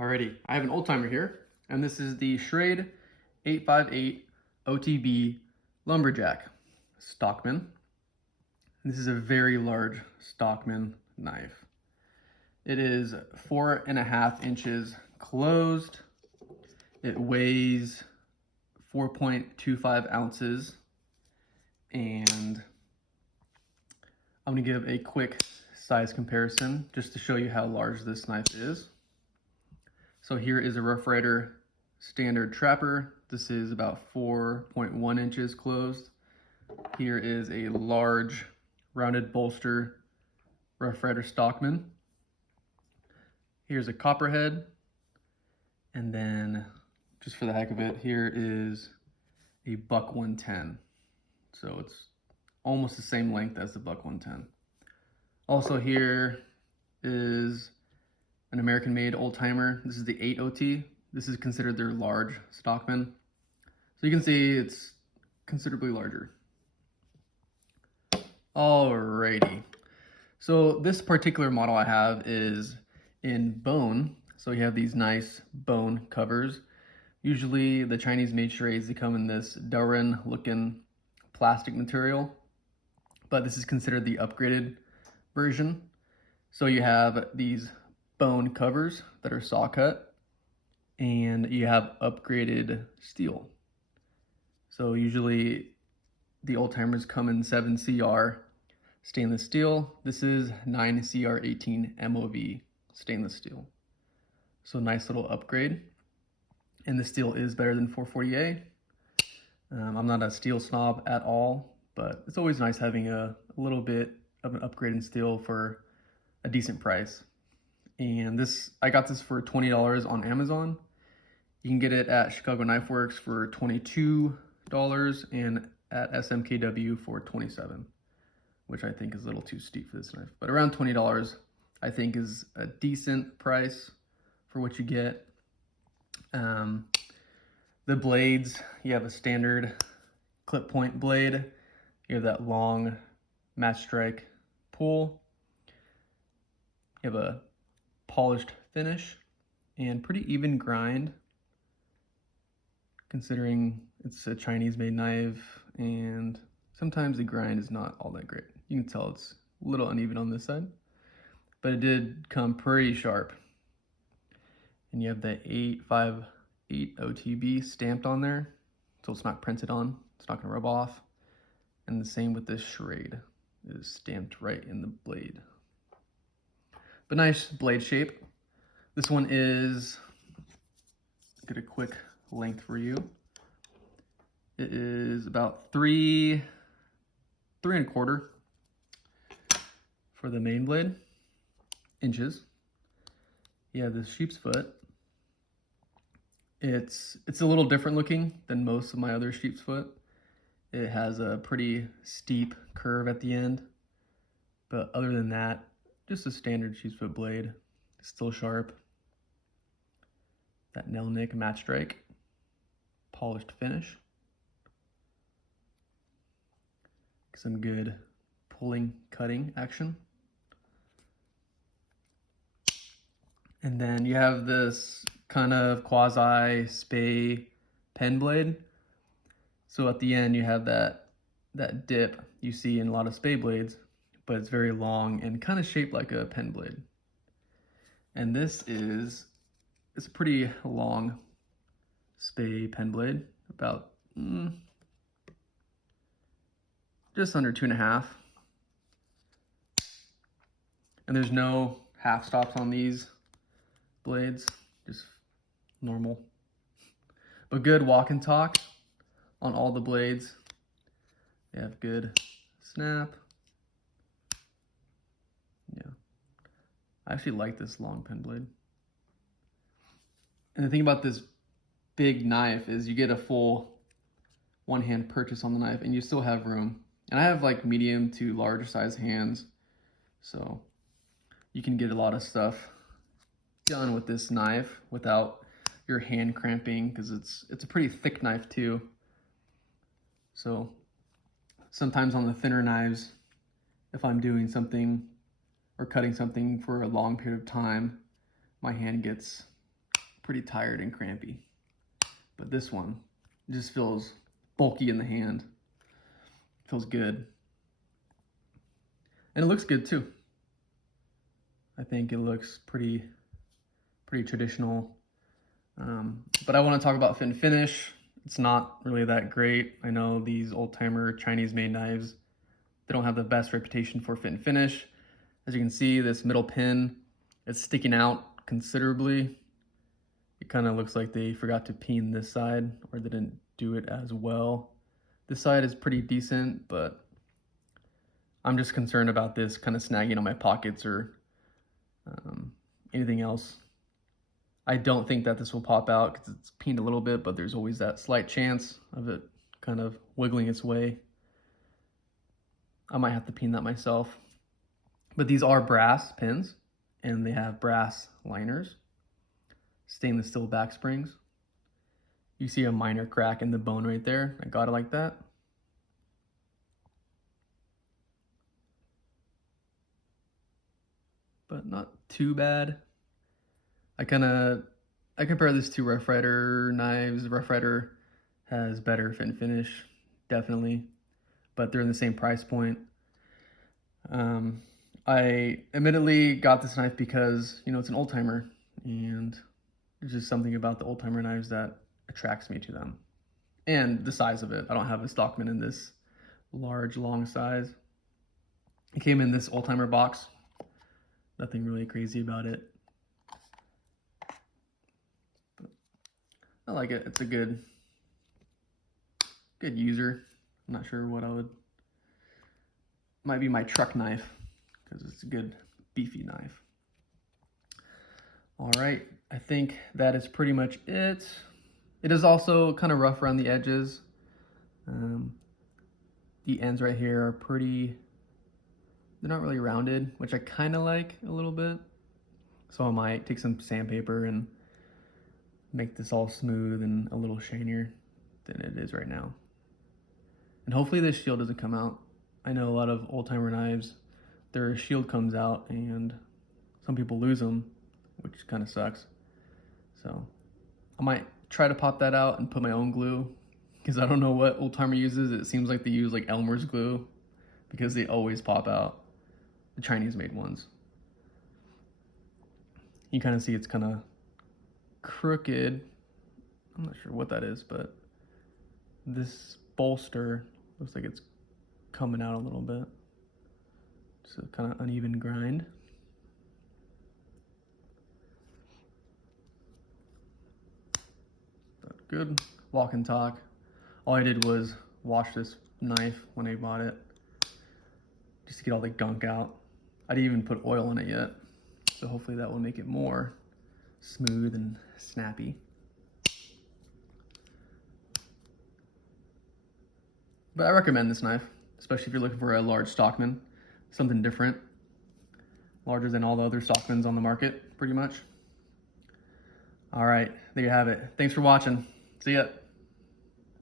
Alrighty, I have an old timer here, and this is the Schrade 858OTB Lumberjack Stockman. This is a very large Stockman knife. It is 4.5 inches closed. It weighs 4.25 ounces, and I'm gonna give a quick size comparison just to show you how large this knife is. So here is a Rough Rider standard trapper. This is about 4.1 inches closed. Here is a large rounded bolster Rough Rider Stockman. Here's a copperhead. And then, just for the heck of it, here is a Buck 110. So it's almost the same length as the Buck 110. Also here is an American-made old-timer. This is the 8OT. This is considered their large Stockman. So you can see it's considerably larger. Alrighty. So this particular model I have is in bone. So you have these nice bone covers. Usually the Chinese-made Schrades, they come in this Douran-looking plastic material, but this is considered the upgraded version. So you have these bone covers that are saw cut, and you have upgraded steel. So usually the old timers come in 7CR stainless steel. This is 9CR18 MOV stainless steel. So nice little upgrade. And the steel is better than 440A. I'm not a steel snob at all, but it's always nice having a little bit of an upgrade in steel for a decent price. And I got this for $20 on Amazon. You can get it at Chicago Knife Works for $22 and at SMKW for $27, which I think is a little too steep for this knife. But around $20, I think, is a decent price for what you get. The blades, you have a standard clip point blade. You have that long match strike pull. You have a polished finish and pretty even grind, considering it's a Chinese-made knife, and sometimes the grind is not all that great. You can tell it's a little uneven on this side, but it did come pretty sharp. And you have the 858OTB stamped on there, so it's not printed on. It's not going to rub off. And the same with this Schrade. It is stamped right in the blade. But nice blade shape. This one is, get a quick length for you. It is about 3.25 for the main blade, inches. You have the sheep's foot. It's a little different looking than most of my other sheep's foot. It has a pretty steep curve at the end, but other than that, just a standard sheep's foot blade. Still sharp. That nail nick match strike. Polished finish. Some good pulling, cutting action. And then you have this kind of quasi spay pen blade. So at the end you have that dip you see in a lot of spay blades, but it's very long and kind of shaped like a pen blade. And it's a pretty long spay pen blade, about just under 2.5. And there's no half stops on these blades, just normal. But good walk and talk on all the blades. They have good snap. Yeah, I actually like this long pen blade. And the thing about this big knife is you get a full one-hand purchase on the knife, and you still have room. And I have like medium to large size hands, so you can get a lot of stuff done with this knife without your hand cramping, because it's a pretty thick knife too. So sometimes on the thinner knives, if I'm doing something or cutting something for a long period of time, my hand gets pretty tired and crampy. But this one just feels bulky in the hand. Feels good. And it looks good too. I think it looks pretty traditional. But I want to talk about fit and finish. It's not really that great. I know these old-timer Chinese-made knives, they don't have the best reputation for fit and finish. As you can see, this middle pin is sticking out considerably. It kind of looks like they forgot to peen this side, or they didn't do it as well. This side is pretty decent, but I'm just concerned about this kind of snagging on my pockets or anything else. I don't think that this will pop out because it's peened a little bit, but there's always that slight chance of it kind of wiggling its way. I might have to peen that myself. But these are brass pins, and they have brass liners, stainless steel back springs. You see a minor crack in the bone right there. I got it like that. But not too bad. I compare this to Rough Rider knives. Rough Rider has better fit and finish, definitely, but they're in the same price point. I admittedly got this knife because, you know, it's an old timer, and there's just something about the old timer knives that attracts me to them. And the size of it. I don't have a Stockman in this large, long size. It came in this old timer box. Nothing really crazy about it. But I like it. It's a good user. I'm not sure what I would, might be my truck knife because it's a good beefy knife. All right, I think that is pretty much it. It is also kind of rough around the edges. The ends right here are pretty, they're not really rounded, which I kind of like a little bit. So I might take some sandpaper and make this all smooth and a little shinier than it is right now. And hopefully this shield doesn't come out. I know a lot of old timer knives, their shield comes out and some people lose them, which kind of sucks. So I might try to pop that out and put my own glue, because I don't know what old timer uses. It seems like they use like Elmer's glue because they always pop out, the Chinese made ones. You kind of see it's kind of crooked. I'm not sure what that is, but this bolster looks like it's coming out a little bit. So kind of uneven grind. But good walk and talk. All I did was wash this knife when I bought it, just to get all the gunk out. I didn't even put oil in it yet, so hopefully that will make it more smooth and snappy. But I recommend this knife, especially if you're looking for a large Stockman, something different, larger than all the other Stockmans on the market, pretty much. All right, there you have it. Thanks for watching. See ya.